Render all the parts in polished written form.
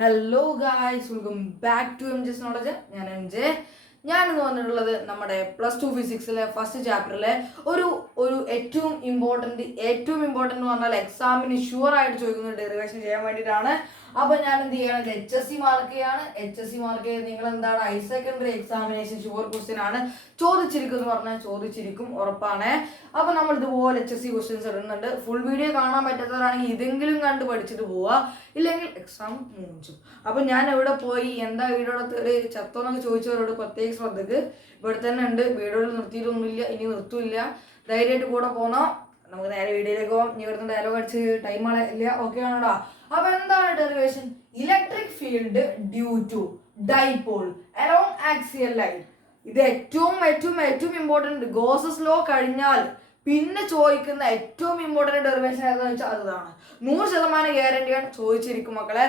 Hello guys, welcome back to M J's knowledge. ഞാൻ M J. ഞാനിന്ന് വന്നിട്ടുള്ളത് നമ്മുടെ +2 ഫിസിക്സിലെ ഫസ്റ്റ് ചാപ്റ്ററിലെ ഒരു ഒരു ഏറ്റവും ഇമ്പോർട്ടൻറ്റ് എന്ന് പറഞ്ഞാൽ എക്സാമിന് ഷുവർ ആയിട്ട് ചോദിക്കുന്ന ഡെറിവേഷൻ ചെയ്യാൻ വേണ്ടിയിട്ടാണ്. അപ്പോൾ ഞാൻ എന്ത് ചെയ്യണം, HSC മാർക്ക് ചെയ്യാണ്. HSC മാർക്ക് ചെയ്ത് നിങ്ങൾ എന്താണ് higher secondary examination sure question ആണ് ചോദിച്ചിരിക്കും എന്ന് പറഞ്ഞാൽ ചോദിച്ചിരിക്കും, ഉറപ്പാണ്. അപ്പോൾ നമ്മൾ ഇതുപോലെ HSC ക്വസ്റ്റ്യൻസ് ഇടുന്നുണ്ട്. ഫുൾ വീഡിയോ കാണാൻ പറ്റാത്തവരാണെങ്കിൽ ഇതെങ്കിലും കണ്ട് പഠിച്ചിട്ട് പോവുക, ഇല്ലെങ്കിൽ എക്സാം മൂഞ്ചും. അപ്പം ഞാൻ എവിടെ പോയി, എന്താ വീഡിയോടെ ചത്തോന്നൊക്കെ ചോദിച്ചവരോട് പ്രത്യേക ശ്രദ്ധക്ക് ഇവിടെ തന്നെ ഉണ്ട്. വീഡിയോയിൽ നിർത്തിയിട്ടൊന്നുമില്ല, ഇനി നിർത്തില്ല. ധൈര്യമായിട്ട് കൂടെ പോന്നോ. നമുക്ക് നേരെ വീഡിയോയിലേക്ക് പോകാം. ഇനി ഇവിടുന്ന് ഡയലോഗ് അടിച്ച് ടൈം ഇല്ല. ഓക്കെ ആണോടാ? അപ്പൊ എന്താണ് derivation? Electric field due to dipole along axial line. ഇത് ഏറ്റവും ഏറ്റവും ഏറ്റവും ഇമ്പോർട്ടൻറ്റ്. ഗോസസ് ലോ കഴിഞ്ഞാൽ പിന്നെ ചോദിക്കുന്ന ഏറ്റവും ഇമ്പോർട്ടൻറ്റ് ഡെറിവേഷൻ ഏതാണെന്ന് വെച്ചാൽ അതാണ്. 100% ഗ്യാരണ്ടിയാണ്. ചോദിച്ചിരിക്കും മക്കളെ.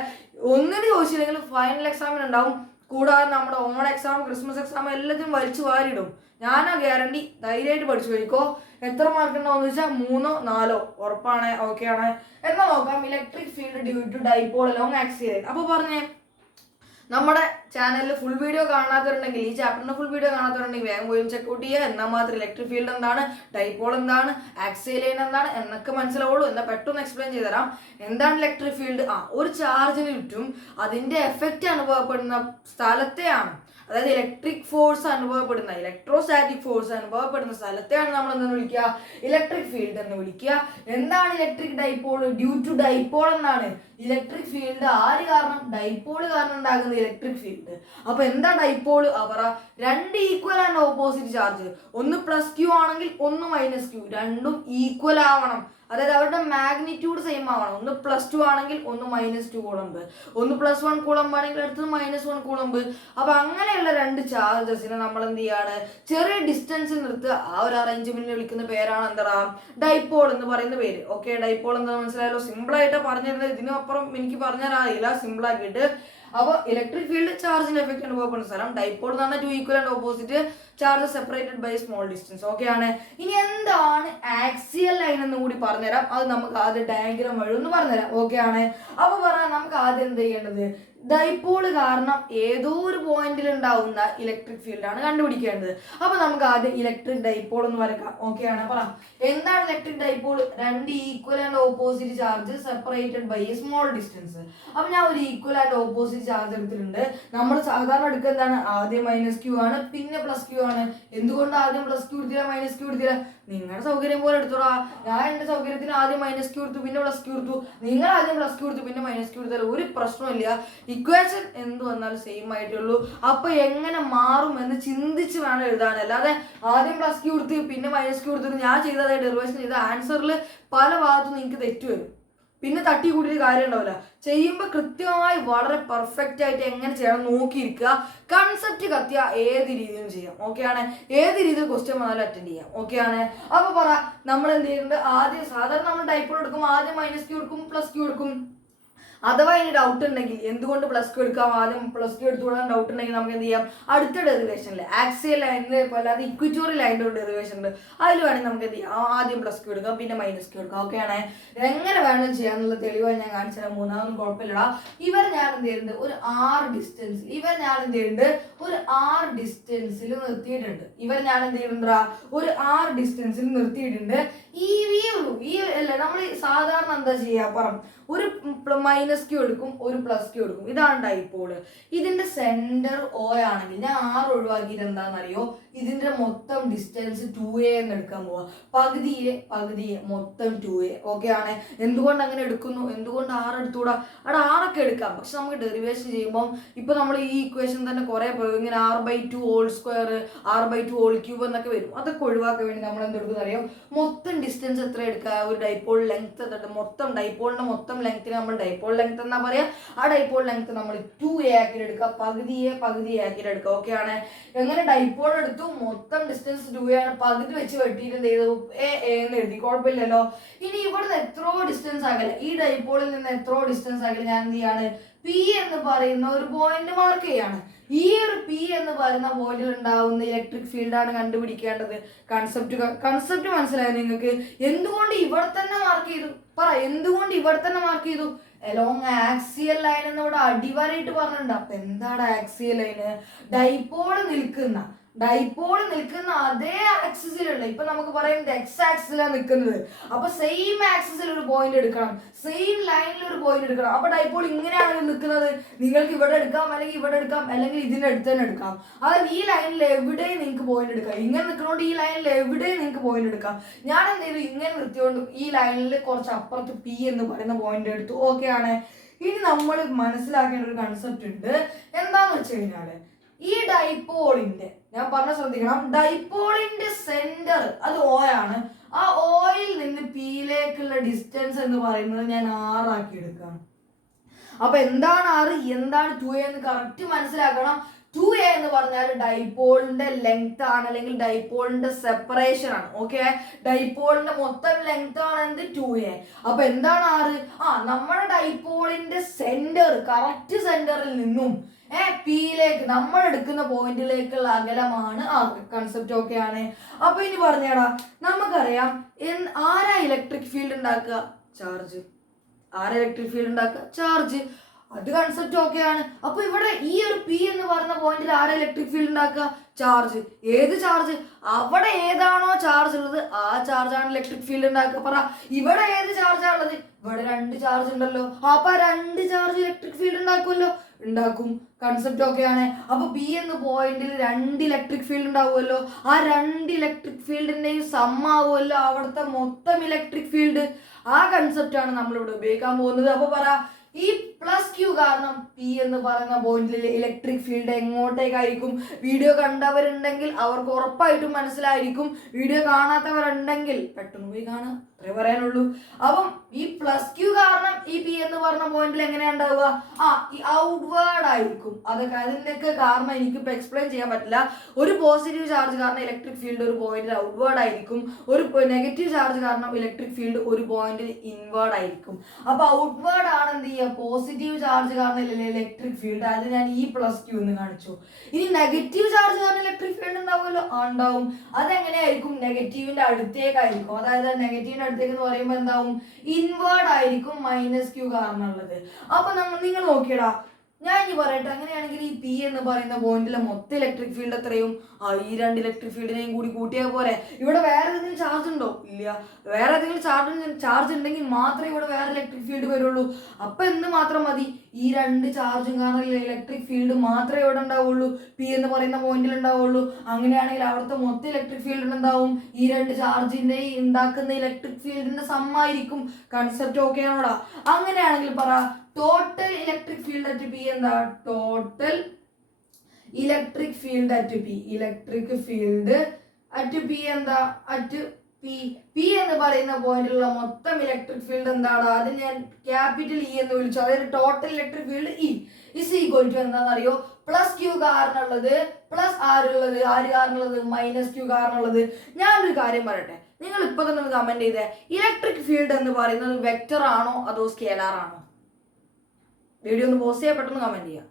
ഒന്നിന് ചോദിച്ചില്ലെങ്കിൽ ഫൈനൽ എക്സാമിന് ഉണ്ടാവും. കൂടാതെ നമ്മുടെ ഓൺ എക്സാം, ക്രിസ്മസ് എക്സാം എല്ലാത്തിനും വലിച്ചു വാരിടും. ഞാനാ ഗ്യാരണ്ടി. ധൈര്യമായിട്ട് പഠിച്ചു പോയിക്കോ. എത്ര മാർക്ക് ഉണ്ടാവുമെന്ന് വെച്ചാൽ 3 4 ഉറപ്പാണ്. ഓക്കെ ആണ്. എന്നാൽ നോക്കാം. Electric field due to dipole along axial line. അപ്പോൾ പറഞ്ഞേ, നമ്മുടെ ചാനലിൽ ഫുൾ വീഡിയോ കാണാത്തവരുണ്ടെങ്കിൽ, ഈ ചാപ്റ്ററിന്റെ ഫുൾ വീഡിയോ കാണാത്തവരുണ്ടെങ്കിൽ വേഗം പോയി ചെക്കൗട്ട് ചെയ്യുക. എന്നാൽ മാത്രം ഇലക്ട്രിക് ഫീൽഡ് എന്താണ്, ഡൈപോൾ എന്താണ്, ആക്സിയൽ ലൈൻ എന്താണ് എന്നൊക്കെ മനസ്സിലാവുള്ളൂ. എന്നാൽ പെട്ടെന്ന് എക്സ്പ്ലെയിൻ ചെയ്ത് തരാം. എന്താണ് ഇലക്ട്രിക് ഫീൽഡ്? ഒരു ചാർജിന് ചുറ്റും അതിന്റെ എഫക്റ്റ് അനുഭവപ്പെടുന്ന സ്ഥലത്തെയാണ്, അതായത് ഇലക്ട്രിക് ഫോഴ്സ് അനുഭവപ്പെടുന്ന, ഇലക്ട്രോസ്റ്റാറ്റിക് ഫോഴ്സ് അനുഭവപ്പെടുന്ന സ്ഥലത്തെയാണ് നമ്മൾ എന്ന് വിളിക്കുക, ഇലക്ട്രിക് ഫീൽഡ് എന്ന് വിളിക്കുക. എന്താണ് electric dipole? Due to dipole എന്നാണ്. ഇലക്ട്രിക് ഫീൽഡ് ആര് കാരണം? ഡൈപോൾ കാരണം ഉണ്ടാകുന്ന ഇലക്ട്രിക് ഫീൽഡ്. അപ്പൊ എന്താ ഡൈപോൾ? അവർ രണ്ട് ഈക്വൽ ആൻഡ് ഓപ്പോസിറ്റ് ചാർജ്, ഒന്ന് +Q ആണെങ്കിൽ ഒന്ന് -Q, രണ്ടും ഈക്വൽ ആവണം. അതായത് അവരുടെ മാഗ്നിറ്റ്യൂഡ് സെയിം ആവണം. ഒന്ന് +2 ആണെങ്കിൽ ഒന്ന് -2 കൂളമ്പ്, ഒന്ന് +1 കൂളമ്പ് ആണെങ്കിൽ അടുത്തത് -1 കൂളമ്പ്. അപ്പൊ അങ്ങനെയുള്ള രണ്ട് ചാർജസിനെ നമ്മൾ എന്ത് ചെയ്യാണ്, ചെറിയ ഡിസ്റ്റൻസിൽ നിർത്തുക. ആ ഒരു അറേഞ്ച്മെന്റിനെ വിളിക്കുന്ന പേരാണ് എന്താ, ഡൈപോൾ എന്ന് പറയുന്ന പേര്. ഓക്കെ, ഡൈപോൾ എന്താ മനസ്സിലായല്ലോ? സിമ്പിൾ ആയിട്ട് പറഞ്ഞിരുന്നത്. ഇതിനപ്പുറം എനിക്ക് പറഞ്ഞുതരാറില്ല സിമ്പിൾ ആക്കിയിട്ട്. അപ്പോൾ ഇലക്ട്രിക് ഫീൽഡ് ചാർജിന്റെ എഫക്റ്റ് അനുഭവപ്പെടുന്ന സ്ഥലം. ഡൈപോൾ എന്ന് പറഞ്ഞാൽ 2 equal and opposite charge separated by small distance. Okay ആണ്. ഇനി എന്താണ് ആക്സിയൽ ലൈൻ എന്ന് കൂടി പറഞ്ഞുതരാം. അത് നമുക്ക് ആദ്യം ഡയഗ്രാം വഴി ഒന്ന് പറഞ്ഞുതരാം. ഓക്കെ ആണ്. അപ്പൊ പറയാം, നമുക്ക് ആദ്യം എന്ത് ചെയ്യേണ്ടത്, ഡൈപോള് കാരണം ഏതോ ഒരു പോയിന്റിൽ ഉണ്ടാവുന്ന ഇലക്ട്രിക് ഫീൽഡാണ് കണ്ടുപിടിക്കേണ്ടത്. അപ്പൊ നമുക്ക് ആദ്യം ഇലക്ട്രിക് ഡൈപോൾ എന്ന് വരക്കാം. ഓക്കെ ആണ്. പറ, എന്താണ് ഇലക്ട്രിക് ഡൈപോൾ? രണ്ട് equal and opposite charge separated by a small distance. അപ്പൊ ഞാൻ ഒരു ഈക്വൽ ആൻഡ് ഓപ്പോസിറ്റ് ചാർജ് എടുത്തിട്ടുണ്ട്. നമ്മൾ സാധാരണ എടുക്കുക എന്താണ്, ആദ്യം -Q ആണ്, പിന്നെ +Q ആണ്. എന്തുകൊണ്ട് ആദ്യം +Q എടുത്തില്ല, -Q എടുത്തില്ല? നിങ്ങളുടെ സൗകര്യം പോലെ എടുത്തോടാ. ഞാൻ എന്റെ സൗകര്യത്തിന് ആദ്യം -Q എടുത്തു, പിന്നെ +Q എടുത്തു. നിങ്ങൾ ആദ്യം +Q എടുത്തു, പിന്നെ -Q എടുത്താൽ ഒരു പ്രശ്നമില്ല. ഇക്വേഷൻ എന്ത് വന്നാലും സെയിം ആയിട്ടുള്ളൂ. അപ്പൊ എങ്ങനെ മാറും എന്ന് ചിന്തിച്ച് വേണം എഴുതാൻ. അല്ലാതെ ആദ്യം +Q എടുത്ത് പിന്നെ -Q എടുത്തിട്ട് ഞാൻ ചെയ്തതായി ഡെറിവേഷൻ ചെയ്ത ആൻസറിൽ പല ഭാഗത്തും നിങ്ങൾക്ക് തെറ്റുവരും. പിന്നെ തട്ടി കൂട്ടിയിട്ട് കാര്യം ഉണ്ടാവില്ല. ചെയ്യുമ്പോൾ കൃത്യമായി വളരെ പെർഫെക്റ്റ് ആയിട്ട് എങ്ങനെ ചെയ്യണം നോക്കിയിരിക്കുക. കൺസെപ്റ്റ് കത്തിയ ഏത് രീതിയിലും ചെയ്യാം. ഓക്കെ ആണ്. ഏത് രീതിയിൽ ക്വസ്റ്റ്യൻ വന്നാലും അറ്റൻഡ് ചെയ്യാം. ഓക്കെ ആണ്. അപ്പൊ പറ, നമ്മൾ എന്ത് ചെയ്യുന്നുണ്ട്, ആദ്യം സാധാരണ നമ്മൾ ഡൈപോൾ എടുക്കും, ആദ്യം -Q എടുക്കും, +Q എടുക്കും. അഥവാ ഇനി ഡൗട്ട് ഉണ്ടെങ്കിൽ എന്തുകൊണ്ട് +Q എടുക്കാം, ആദ്യം +Q എടുത്തുകൂടാൻ ഡൗട്ട് ഉണ്ടെങ്കിൽ നമുക്ക് എന്ത് ചെയ്യാം, അടുത്ത ഡെറിവേഷനിൽ ആക്സിയൽ ലൈനിൽ അല്ലാതെ ഇക്വിറ്റോറിയൽ ലൈനിൻ്റെ ഒരു ഡെറിവേഷൻ ഉണ്ട്, അതിൽ വേണമെങ്കിൽ നമുക്ക് എന്ത് ചെയ്യാം, ആദ്യം +Q എടുക്കാം, പിന്നെ -Q എടുക്കാം. ഓക്കെ ആണ്. എങ്ങനെ വേണം ചെയ്യാന്നുള്ള തെളിവായി ഞാൻ കാണിച്ചു തരാം. മൂന്നാമതും കുഴപ്പമില്ലടാ. ഞാൻ എന്ത് ചെയ്യുന്നുണ്ട്, ഒരു R ഡിസ്റ്റൻസിൽ നിർത്തിയിട്ടുണ്ട്. ഞാൻ എന്ത് ചെയ്യുന്നുണ്ടാ, ഒരു R ഡിസ്റ്റൻസിൽ നിർത്തിയിട്ടുണ്ട്. ഈ അല്ലേ നമ്മൾ സാധാരണ എന്താ ചെയ്യാ, പറ, ഒരു -Q എടുക്കും, ഒരു +Q എടുക്കും. ഇതാണ് ഡൈപോള്. ഇതിന്റെ സെന്റർ O ആണെങ്കിൽ ഞാൻ R ഒഴിവാക്കിയിട്ട് എന്താണെന്നറിയോ, ഇതിന്റെ മൊത്തം ഡിസ്റ്റൻസ് 2a എന്ന് എടുക്കാൻ പോവാ. പകുതിയെ മൊത്തം 2a. ഓക്കെ ആണ്. എന്തുകൊണ്ട് അങ്ങനെ എടുക്കുന്നു, എന്തുകൊണ്ട് R എടുത്തുകൂടാ? അവിടെ R ഒക്കെ എടുക്കാം, പക്ഷെ നമുക്ക് ഡെറിവേഷൻ ചെയ്യുമ്പോൾ ഇപ്പൊ നമ്മൾ ഈ ഇക്വേഷൻ തന്നെ കുറെ ഇങ്ങനെ r/2 whole square, r/2 whole cube എന്നൊക്കെ വരും. അതൊക്കെ ഒഴിവാക്കാൻ വേണ്ടി നമ്മൾ എന്തെടുക്കുന്ന അറിയോ, മൊത്തം ഡിസ്റ്റൻസ് എത്ര എടുക്കുക, ഒരു ഡൈപോൾ ലെങ്ത്, മൊത്തം ഡൈപോളിന്റെ മൊത്തം ലെങ്ത്തിന് നമ്മൾ ഡൈപോൾ ലെങ്ത് എന്നാ പറയാ. ആ ഡൈപോൾ ലെങ്ത് നമ്മൾ 2a ആക്കി എടുക്കുക, പകുതിയെ ആക്കി എടുക്കുക. ഓക്കെ ആണ്. എങ്ങനെ ഡൈപോൾ എടുത്തു, മൊത്തം ഡിസ്റ്റൻസ് 2a ആണ്, പകുതി വെച്ച് വെട്ടിയിട്ട് എന്ത് ചെയ്തു, a എന്ന് എഴുതി, കുഴപ്പമില്ലല്ലോ. ഇനി ഇവിടുന്ന് എത്രയോ ഡിസ്റ്റൻസ് ആകല, ഈ ഡൈപോളിൽ നിന്ന് എത്രയോ ഡിസ്റ്റൻസ് ആകല, ഞാൻ എന്ത് ചെയ്യാണ്, P എന്ന് പറയുന്ന ഒരു പോയിന്റ് മാർക്ക് ചെയ്യാണ്. ഈ ഒരു P എന്ന് പറയുന്ന പോയിന്റിൽ ഉണ്ടാവുന്ന ഇലക്ട്രിക് ഫീൽഡാണ് കണ്ടുപിടിക്കേണ്ടത്. കൺസെപ്റ്റ് മനസ്സിലായോ നിങ്ങൾക്ക്? എന്തുകൊണ്ട് ഇവിടെ തന്നെ മാർക്ക് ചെയ്തു? പറ, എന്തുകൊണ്ട് ഇവിടെ തന്നെ മാർക്ക് ചെയ്തു? എലോങ് ആക്സിയൽ ലൈൻ എന്ന് ഇവിടെ അടിവരായിട്ട് പറഞ്ഞിട്ടുണ്ട്. അപ്പൊ എന്താണ് ആക്സിയൽ ലൈന്? ഡൈപോൾ നിൽക്കുന്ന അതേ ആക്സിസിലുള്ള, ഇപ്പൊ നമുക്ക് പറയുന്നത് എക്സ് ആക്സിലാണ് നിൽക്കുന്നത്. അപ്പൊ സെയിം ആക്സിസിൽ ഒരു പോയിന്റ് എടുക്കണം, സെയിം ലൈനിൽ ഒരു പോയിന്റ് എടുക്കണം. അപ്പൊ ഡൈപോൾ ഇങ്ങനെയാണ് നിൽക്കുന്നത്. നിങ്ങൾക്ക് ഇവിടെ എടുക്കാം, അല്ലെങ്കിൽ ഇവിടെ എടുക്കാം, അല്ലെങ്കിൽ ഇതിന്റെ അടുത്ത് തന്നെ എടുക്കാം. അതായത് ഈ ലൈനിൽ എവിടെയും നിങ്ങൾക്ക് പോയിന്റ് എടുക്കാം. ഇങ്ങനെ നിൽക്കുന്നതുകൊണ്ട് ഈ ലൈനിൽ എവിടെയും നിങ്ങൾക്ക് പോയിന്റ് എടുക്കാം. ഞാൻ എന്തെങ്കിലും ഇങ്ങനെ നിർത്തിയോണ്ട് ഈ ലൈനിൽ കുറച്ച് അപ്പുറത്ത് പി എന്ന് പറയുന്ന പോയിന്റ് എടുത്തു. ഓക്കെ ആണ്. ഇനി നമ്മൾ മനസ്സിലാക്കേണ്ട ഒരു കൺസെപ്റ്റ് ഉണ്ട്. എന്താന്ന് വെച്ച് കഴിഞ്ഞാല് ഈ ഡൈപോളിന്റെ, ഞാൻ പറഞ്ഞ ശ്രദ്ധിക്കണം, ഡൈപോളിന്റെ സെന്റർ അത് O ആണ്. ആ ഓയിൽ നിന്ന് പിയിലേക്കുള്ള ഡിസ്റ്റൻസ് എന്ന് പറയുന്നത് ഞാൻ 6 ആക്കി എടുക്കുകയാണ്. അപ്പൊ എന്താണ് 6, എന്താണ് 2a എന്ന് കറക്റ്റ് മനസ്സിലാക്കണം. 2a എന്ന് പറഞ്ഞാൽ ഡൈപോളിന്റെ ലെങ്ത് ആണ്, അല്ലെങ്കിൽ ഡൈപോളിന്റെ സെപ്പറേഷൻ ആണ്. ഓക്കെ, ഡൈപോളിന്റെ മൊത്തം ലെങ്ത് ആണ് എന്ത്? 2a. അപ്പൊ എന്താണ് 6? നമ്മുടെ ഡൈപോളിന്റെ സെന്റർ, കറക്റ്റ് സെന്ററിൽ നിന്നും പിയിലേക്ക് നമ്മൾ എടുക്കുന്ന പോയിന്റിലേക്കുള്ള അകലമാണ് കൺസെപ്റ്റ്. ഓക്കെ ആണ്. അപ്പൊ ഇനി പറഞ്ഞേടാ, നമുക്കറിയാം ആരാ ഇലക്ട്രിക് ഫീൽഡ് ഉണ്ടാക്കുക? ചാർജ്. ആരാ ഇലക്ട്രിക് ഫീൽഡ് ഉണ്ടാക്കുക? ചാർജ്. അത് കൺസെപ്റ്റ് ഓക്കെ ആണ്. അപ്പൊ ഇവിടെ ഈ ഒരു പി എന്ന് പറയുന്ന പോയിന്റിൽ ആരാ ഇലക്ട്രിക് ഫീൽഡ് ഉണ്ടാക്കുക? ചാർജ്. ഏത് ചാർജ്? അവിടെ ഏതാണോ ചാർജ് ഉള്ളത് ആ ചാർജാണ് ഇലക്ട്രിക് ഫീൽഡ് ഉണ്ടാക്കുക. പറ, ഇവിടെ ഏത് ചാർജാ ഉള്ളത്? ഇവിടെ 2 ചാർജ് ഉണ്ടല്ലോ. അപ്പൊ 2 ചാർജ് ഇലക്ട്രിക് ഫീൽഡ് ഉണ്ടാക്കുമല്ലോ. ഉണ്ടാക്കും. കൺസെപ്റ്റ് ഓക്കെ ആണ്. അപ്പൊ ബി എന്ന പോയിന്റിൽ 2 ഇലക്ട്രിക് ഫീൽഡ് ഉണ്ടാവുമല്ലോ. ആ 2 ഇലക്ട്രിക് ഫീൽഡിന്റെയും സമ്മാവുമല്ലോ അവിടുത്തെ മൊത്തം ഇലക്ട്രിക് ഫീൽഡ്. ആ കൺസെപ്റ്റ് ആണ് നമ്മൾ ഇവിടെ ഉപയോഗിക്കാൻ പോകുന്നത്. അപ്പൊ പറ, ഈ പ്ലസ് ക്യൂ കാരണം പി എന്ന് പറയുന്ന പോയിന്റിൽ ഇലക്ട്രിക് ഫീൽഡ് എങ്ങോട്ടേക്കായിരിക്കും? വീഡിയോ കണ്ടവരുണ്ടെങ്കിൽ അവർക്ക് ഉറപ്പായിട്ടും മനസ്സിലായിരിക്കും. വീഡിയോ കാണാത്തവരുണ്ടെങ്കിൽ പെട്ടെന്ന് പോയി കാണുക, അത്രേ പറയാനുള്ളൂ. അപ്പം ഈ പ്ലസ് ക്യൂ കാരണം ഈ പി എന്ന് പറഞ്ഞ പോയിന്റിൽ എങ്ങനെയാ ഉണ്ടാവുക? ഈ ഔട്ട്വേർഡ് ആയിരിക്കും. അതൊക്കെ അതിൻ്റെയൊക്കെ കാരണം എനിക്കിപ്പോൾ എക്സ്പ്ലെയിൻ ചെയ്യാൻ പറ്റില്ല. ഒരു പോസിറ്റീവ് ചാർജ് കാരണം ഇലക്ട്രിക് ഫീൽഡ് ഒരു പോയിന്റിൽ ഔട്ട്വേർഡ് ആയിരിക്കും. ഒരു നെഗറ്റീവ് ചാർജ് കാരണം ഇലക്ട്രിക് ഫീൽഡ് ഒരു പോയിന്റിൽ ഇൻവേർഡ് ആയിരിക്കും. അപ്പൊ ഔട്ട്വേർഡ് ആണ് എന്ത് ചെയ്യുക? പോസിറ്റീവ് ചാർജ് കാരണം ഇലക്ട്രിക് ഫീൽഡ്. അത് ഞാൻ ഈ പ്ലസ് ക്യൂ എന്ന് കാണിച്ചു. ഇനി നെഗറ്റീവ് ചാർജ് കാരണം ഇലക്ട്രിക് ഫീൽഡ് ഉണ്ടാവുമല്ലോ. ഉണ്ടാവും. അതെങ്ങനെയായിരിക്കും? നെഗറ്റീവിന്റെ അടുത്തേക്കായിരിക്കും. അതായത് നെഗറ്റീവിന്റെ അടുത്തേക്ക് എന്ന് പറയുമ്പോൾ എന്താവും? ഇൻവേർഡ് ആയിരിക്കും, മൈനസ് ക്യൂ കാരണം ഉള്ളത്. അപ്പൊ നിങ്ങൾ നോക്കിയടാ, ഞാൻ ഇനി പറയട്ടെ, അങ്ങനെയാണെങ്കിൽ ഈ പി എന്ന് പറയുന്ന പോയിന്റിലെ മൊത്തം ഇലക്ട്രിക് ഫീൽഡ് എത്രയും? ഈ 2 ഇലക്ട്രിക് ഫീൽഡിനെയും കൂടി കൂട്ടിയാൽ പോരെ? ഇവിടെ വേറെ ഏതെങ്കിലും ചാർജ് ഉണ്ടോ? ഇല്ല. വേറെ ഏതെങ്കിലും ചാർജ് ഉണ്ടെങ്കിൽ മാത്രമേ ഇവിടെ വേറെ ഇലക്ട്രിക് ഫീൽഡ് വരുള്ളൂ. അപ്പൊ എന്ത് മാത്രം മതി? ഈ 2 ചാർജും കാരണം ഇലക്ട്രിക് ഫീൽഡ് മാത്രമേ ഇവിടെ ഉണ്ടാവുള്ളൂ, പി എന്ന് പറയുന്ന പോയിന്റിൽ ഉണ്ടാവുള്ളൂ. അങ്ങനെയാണെങ്കിൽ അവിടുത്തെ മൊത്തം ഇലക്ട്രിക് ഫീൽഡ് എന്താവും? ഈ 2 ചാർജിന്റെ ഉണ്ടാക്കുന്ന ഇലക്ട്രിക് ഫീൽഡിന്റെ സമ്മായിരിക്കും. കൺസെപ്റ്റ് ഓക്കെ ആണോടാ? അങ്ങനെയാണെങ്കിൽ പറ, total electric field at P എന്താ? Total electric field at P. Electric field at P എന്താ? At P. പി എന്ന് പറയുന്ന പോയിന്റിലുള്ള മൊത്തം ഇലക്ട്രിക് ഫീൽഡ് എന്താണ്? അത് ഞാൻ ക്യാപിറ്റൽ ഇ എന്ന് വിളിച്ചു. അതായത് total electric field E is equal to എന്താണെന്നറിയോ? പ്ലസ് ക്യൂ കാരണമുള്ളത് പ്ലസ് ആര് കാരണമുള്ളത് മൈനസ് ക്യൂ കാരണമുള്ളത്. ഞാനൊരു കാര്യം പറയട്ടെ, നിങ്ങൾ ഇപ്പൊ തന്നെ ഒന്ന് കമന്റ് ചെയ്തേ, ഇലക്ട്രിക് ഫീൽഡ് എന്ന് പറയുന്നത് വെക്റ്റർ ആണോ അതോ സ്കേലാർ ആണോ? വീഡിയോ ഒന്ന് പോസ്റ്റ് ചെയ്യാൻ പെട്ടെന്ന് കമന്റ് ചെയ്യുക.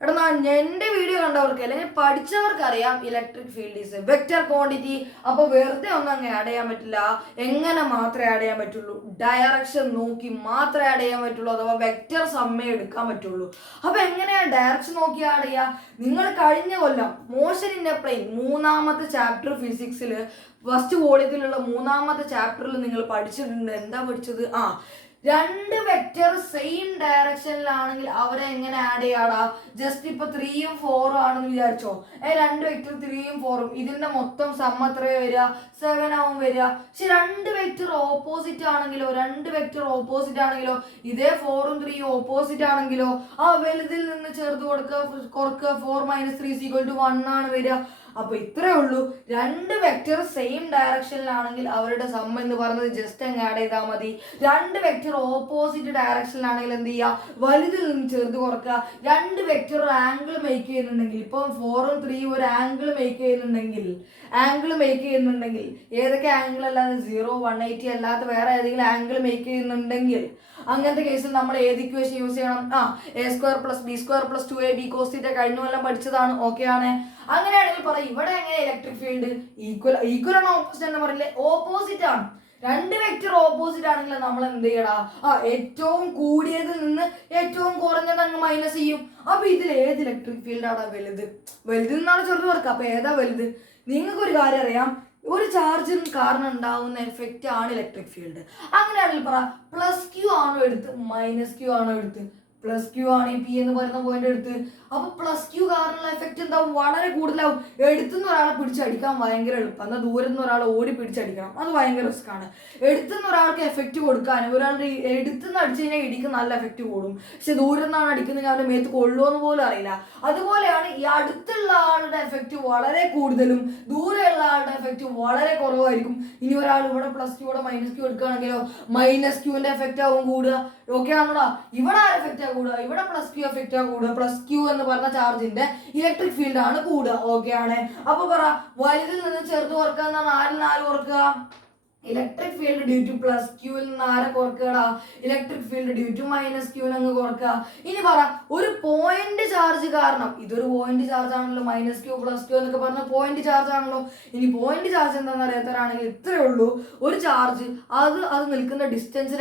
എടാ, എൻ്റെ വീഡിയോ കണ്ടവർക്ക് അല്ലെങ്കിൽ പഠിച്ചവർക്ക് അറിയാം electric field is vector quantity. അപ്പോൾ വെറുതെ ഒന്നും അങ്ങ് ആഡ് ചെയ്യാൻ പറ്റില്ല. എങ്ങനെ മാത്രമേ ആഡ് ചെയ്യാൻ പറ്റുള്ളൂ? ഡയറക്ഷൻ നോക്കി മാത്രമേ ആഡ് ചെയ്യാൻ പറ്റുള്ളൂ, അഥവാ വെക്റ്റർ സമ്മേ എടുക്കാൻ പറ്റുള്ളൂ. അപ്പോൾ എങ്ങനെയാണ് ഡയറക്ഷൻ നോക്കി ആഡ് ചെയ്യുക? നിങ്ങൾ കഴിഞ്ഞ കൊല്ലം മോഷൻ ഇൻ എ പ്ലെയിൻ 3ാമത്തെ ചാപ്റ്റർ ഫിസിക്സിൽ ഫസ്റ്റ് വോളിയത്തിലുള്ള 3ാമത്തെ ചാപ്റ്ററിൽ നിങ്ങൾ പഠിച്ചിട്ടുണ്ട്. എന്താ പഠിച്ചത്? 2 വെക്റ്റർ സെയിം ഡയറക്ഷനിലാണെങ്കിൽ അവരെ എങ്ങനെ ആഡ് ചെയ്യാടാ? ജസ്റ്റ് ഇപ്പൊ 3ഉം 4ഉം ആണെന്ന് വിചാരിച്ചോ. 2 വെക്റ്റർ 3ഉം 4ഉം ഇതിന്റെ മൊത്തം സം എത്രയോ വരിക? 7 ആവും വരിക. പക്ഷെ 2 വെക്റ്റർ ഓപ്പോസിറ്റ് ആണെങ്കിലോ ഇതേ 4ഉം 3ഉം ഓപ്പോസിറ്റ് ആണെങ്കിലോ വലുതിൽ നിന്ന് ചേർത്ത് കുറക്കുക. 4 - 3 = 1 ആണ് വരിക. അപ്പൊ ഇത്രേ ഉള്ളൂ. 2 വെക്റ്റർ സെയിം ഡയറക്ഷനിലാണെങ്കിൽ അവരുടെ സം എന്ന് പറയുന്നത് ജസ്റ്റ് അങ്ങ് ആഡ് ചെയ്താൽ മതി. 2 വെക്റ്റർ ഓപ്പോസിറ്റ് ഡയറക്ഷനിലാണെങ്കിൽ എന്ത് ചെയ്യുക? വലുതിൽ നിന്ന് ചേർത്ത് കുറക്കുക. 2 വെക്റ്റർ ഒരു ആംഗിൾ മേക്ക് ചെയ്യുന്നുണ്ടെങ്കിൽ, ഇപ്പം 4ഉം 3ഉം ഒരു ആംഗിൾ മേക്ക് ചെയ്യുന്നുണ്ടെങ്കിൽ ഏതൊക്കെ ആംഗിൾ അല്ലാതെ 0, 180 അല്ലാത്ത വേറെ ഏതെങ്കിലും ആംഗിൾ മേക്ക് ചെയ്യുന്നുണ്ടെങ്കിൽ അങ്ങനത്തെ കേസിൽ നമ്മൾ ഏത് ഇക്വേഷൻ യൂസ് ചെയ്യണം? a² + b² + 2ab cos θ കഴിഞ്ഞ കൊല്ലം പഠിച്ചതാണ്. ഓക്കെ ആണ്. അങ്ങനെയാണെങ്കിൽ പറ, ഇവിടെ എങ്ങനെ ഇലക്ട്രിക് ഫീൽഡ് ഈക്വൽ ആണോ ഓപ്പോസിറ്റ് എന്ന് പറയില്ലേ? ഓപ്പോസിറ്റ് ആണ്. രണ്ട് വെക്റ്റർ ഓപ്പോസിറ്റ് ആണെങ്കിൽ നമ്മൾ എന്ത് ചെയ്യടാ ഏറ്റവും കൂടിയതിൽ നിന്ന് ഏറ്റവും കുറഞ്ഞത് അങ്ങ് മൈനസ് ചെയ്യും. അപ്പൊ ഇതിൽ ഏത് ഇലക്ട്രിക് ഫീൽഡാണ് വലുത്? വലുതിൽ നിന്നാണ് ചെറുത് കുറക്കുക. അപ്പൊ ഏതാ വലുത്? നിങ്ങൾക്കൊരു കാര്യം അറിയാം, ഒരു ചാർജിന് കാരണം ഉണ്ടാവുന്ന എഫക്റ്റ് ആണ് ഇലക്ട്രിക് ഫീൽഡ്. അങ്ങനെയാണെങ്കിൽ പറ പ്ലസ് ക്യൂ ആണോ എടുത്ത് മൈനസ് ക്യൂ ആണോ എടുത്ത്? പ്ലസ് ക്യൂ ആണ് ഈ പി എന്ന് പറയുന്ന പോയിന്റ് എടുത്ത്. അപ്പൊ പ്ലസ് ക്യൂ കാരണമുള്ള എഫക്റ്റ് എന്താവും? വളരെ കൂടുതലാവും. എടുത്തുനിന്ന് ഒരാളെ പിടിച്ചടിക്കാൻ ഭയങ്കര എളുപ്പം. എന്നാൽ ദൂരത്ത് നിന്ന് ഒരാളെ ഓടി പിടിച്ചടിക്കണം, അത് ഭയങ്കര റിസ്ക് ആണ്. എടുത്തുനിന്ന് ഒരാൾക്ക് എഫക്റ്റ് കൊടുക്കാൻ ഒരാളുടെ എടുത്തുനിന്ന് അടിച്ചു കഴിഞ്ഞാൽ ഇടിക്ക് നല്ല എഫക്റ്റ് കൂടും. പക്ഷെ ദൂരം നിന്നാണ് അടിക്കുന്നത്, അവരുടെ മേത്ത് കൊള്ളുമെന്ന് പോലും അറിയില്ല. അതുപോലെയാണ് ഈ അടുത്തുള്ള ആളുടെ എഫക്റ്റ് വളരെ കൂടുതലും ദൂരെയുള്ള ആളുടെ എഫക്റ്റ് വളരെ കുറവായിരിക്കും. ഇനി ഒരാൾ ഇവിടെ പ്ലസ് ക്യൂ ഇവിടെ മൈനസ് ക്യൂ എടുക്കുകയാണെങ്കിലോ മൈനസ് ക്യൂവിന്റെ എഫക്റ്റ് ആവും കൂടുക. ഓക്കെ ആണോടാ? ഇവിടെ ആര് എഫക്റ്റ് ആ കൂടുക? ഇവിടെ പ്ലസ് ക്യൂ എഫക്റ്റ് ആ കൂടുക. പ്ലസ് ക്യൂ എന്ന് പറഞ്ഞ ചാർജിന്റെ ഇലക്ട്രിക് ഫീൽഡ് ആണ് കൂടുക. ഓക്കെ ആണ്. അപ്പൊ പറ വലുതിൽ നിന്ന് ചെറുത് കുറക്കുക എന്നാണ്. ആരിൽ നിന്ന് ആര് കുറക്കുക? Electric field due to plus ക്യൂവിൽ നിന്ന് ആരെ കുറക്കടാ? Electric field due to minus ക്യൂവിൽ അങ്ങ് കുറക്കുക. ഇനി പറ ഒരു പോയിന്റ് ചാർജ് കാരണം, ഇതൊരു പോയിന്റ് ചാർജ് ആണല്ലോ, മൈനസ് ക്യൂ പ്ലസ് ക്യൂ എന്നൊക്കെ പറഞ്ഞ പോയിന്റ് ചാർജ് ആണല്ലോ. ഇനി പോയിന്റ് ചാർജ് എന്താണെന്ന് അറിയാത്തവരാണെങ്കിൽ ഇത്രയേ ഉള്ളൂ. ഒരു ചാർജ് അത് നിൽക്കുന്ന ഡിസ്റ്റൻസ്